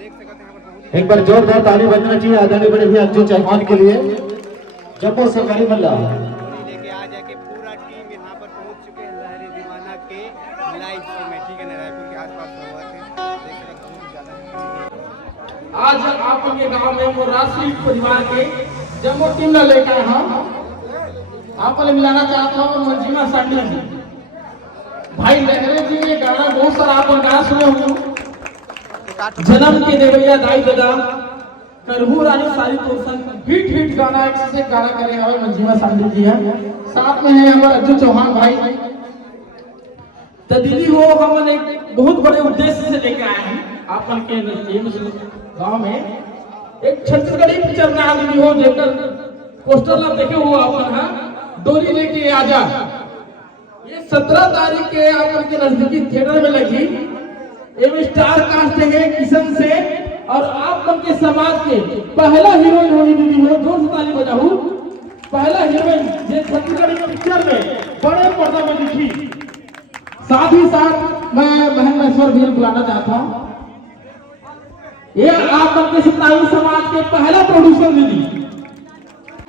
एक बार जोरदार ताली बजना चाहिए आदरणीय बड़े भैया अज्जू चौहान के लिए। जम्मू सरकारी मल्ला लेके आ जाके पूरा टीम यहाँ पर पहुँच चुके हैं लहरी दीवाना के लाइव शो में। ठीक है ना, रायपुर के आसपास हुआ थे। आज आप के गांव में वो राष्ट्रीय परिवार के जम्मू टीम ने लेकर हम आप मिलाना चाहता हूँ मंजिमा सांडी जी, भाई लहरे जी। ये गाना बहुत सारा आप गाना सुने होंगे, जन्म के देवैया दाई दादा करहू रानी सारी तोरसन, हिट हिट गाना एक से गाना करे हमारे मंजिमा सांडी जी है। साथ में है हमारे अज्जू चौहान भाई। तो दीदी वो हम एक बहुत बड़े उद्देश्य से लेके आए हैं आपन के गांव में। एक छत्तीसगढ़ी पिक्चर में आदमी हो देखकर पोस्टर ला देखे हो अपन है डोली लेके आजा। ये 17 तारीख के अपन के नजदीकी थिएटर में लगी। एम स्टार कास्ट है किशन से और आप लोग के समाज के पहला हीरोइन होगी दीदी हो। जोर से ताली बजाओ। पहला हीरोइन ये छत्तीसगढ़ी पिक्चर में बड़े पर्दा में दिखी। साथ ही साथ मैं बहन महेश्वर भी बुलाना चाहता हूँ। ये आप लोग के सिताई समाज के पहला प्रोड्यूसर दीदी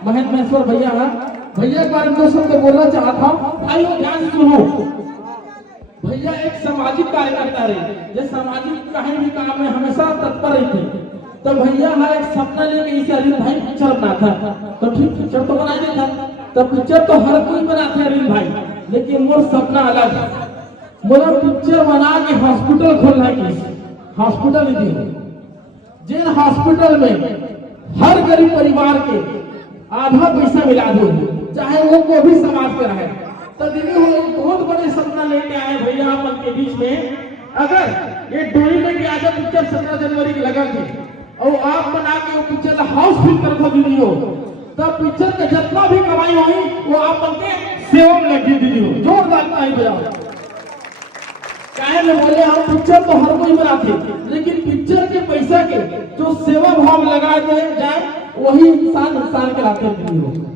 बहन महेश्वर भैया है। भैया एक बार दो शब्द बोलना चाहता हूँ। भाई ध्यान से सुनो। भैया एक सामाजिक कार्यकर्ता रहे, ये सामाजिक कहीं भी काम में हमेशा तत्पर रहते। तो भैया है एक सपना लेके इसे अरिंद भाई पिक्चर बनाता। तो ठीक पिक्चर तो बना देता, तो पिक्चर तो हर कोई बनाते हैं अरिंद भाई, लेकिन मोर सपना अलग है। मोरा पिक्चर बना के हॉस्पिटल खोलना है। हॉस्पिटल दी जिन हॉस्पिटल में हर गरीब परिवार के आधा पैसा मिला दो, चाहे वो भी समाज के रहे। तो दीदी वो बहुत बड़े सपना लेके आए भैया अपन के बीच में। अगर ये डोली लेके आजा पिक्चर 17 जनवरी की लगा थी और आप बना के वो पिक्चर हाउसफुल कर दो दीदी हो, तो पिक्चर का जितना भी कमाई होगी वो आप के सेवा में लगी दीदी हो। जोरदार ताली बजाओ। चाहे मैं बोले हम पिक्चर तो हर कोई बनाते, लेकिन पिक्चर के पैसा के जो सेवा भाव लगा के जाए वही इंसान कहलाते हैं।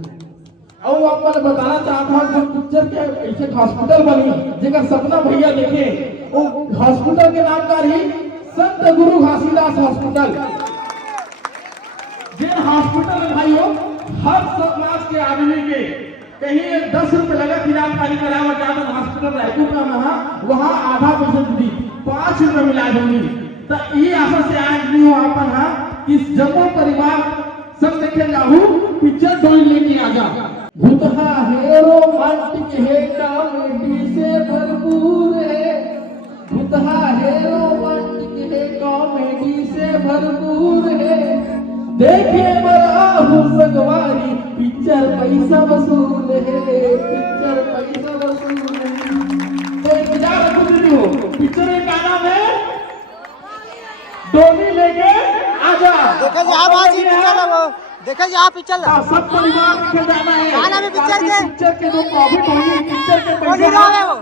और आपको बताना चाहता हूँ जो पिक्चर के ऐसे हॉस्पिटल बनी जिनका सपना भैया देखे, वो हॉस्पिटल के नाम का ही संत गुरु घासीदास हॉस्पिटल। जिन हॉस्पिटल में भाइयों हर समाज के आदमी के कहीं 10 रुपए लगा इलाज पानी करावा जाता हॉस्पिटल रायपुर का वहाँ आधा पैसा दी 5 रुपए में इलाज होगी। तो ये आशा से आज भी हो अपन है कि जम्मू परिवार सब देखे जाहू पिक्चर डोली लेके आ जा। भूतहा है रोमांटिक है कॉमेडी से भरपूर है। भूतहा है रोमांटिक है कॉमेडी से भरपूर है। देखे बड़ा सगवारी पिक्चर पैसा वसूल है। पिक्चर पैसा वसूल है। तो इंतजार रखो दीदी हो। पिक्चर में क्या नाम है? डोली लेके आजा। देखा जी आप आज ही पिक्चर है वो। देखा जी आप पिक्चर सब परिवार के जाना है। गाना भी पिक्चर के जो प्रॉफिट होगी पिक्चर के पैसे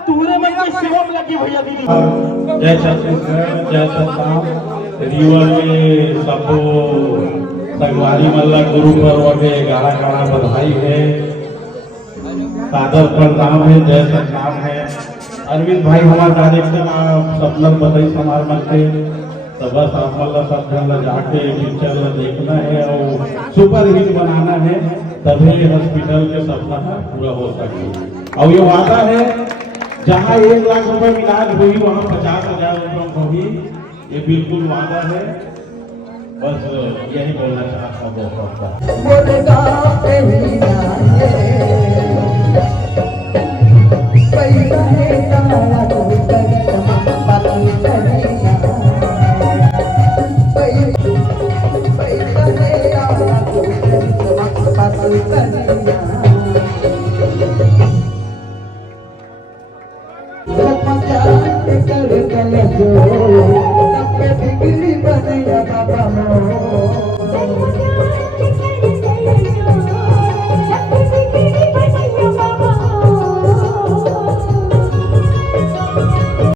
पूरे में की सेवा में लगी भैया दीदी। जय छत्तीसगढ़ जय सतनाम। रिवर में सबको संगवारी मल्ला गुरु पर्व के गाढ़ा गाढ़ा बधाई है, सादर प्रणाम है, जय सतनाम है। अरविंद भाई हमारे डायरेक्टर सपनल बधाई समारोह के तो बस आप सब जन जाके पिक्चर देखना है और सुपर हिट बनाना है, तभी हॉस्पिटल के सपना पूरा हो सके। और ये वादा है जहाँ 1 लाख रुपए में इलाज हुई वहाँ 50,000 रुपये होगी, ये बिल्कुल वादा है। बस यही बोलना चाहता हूँ। बहुत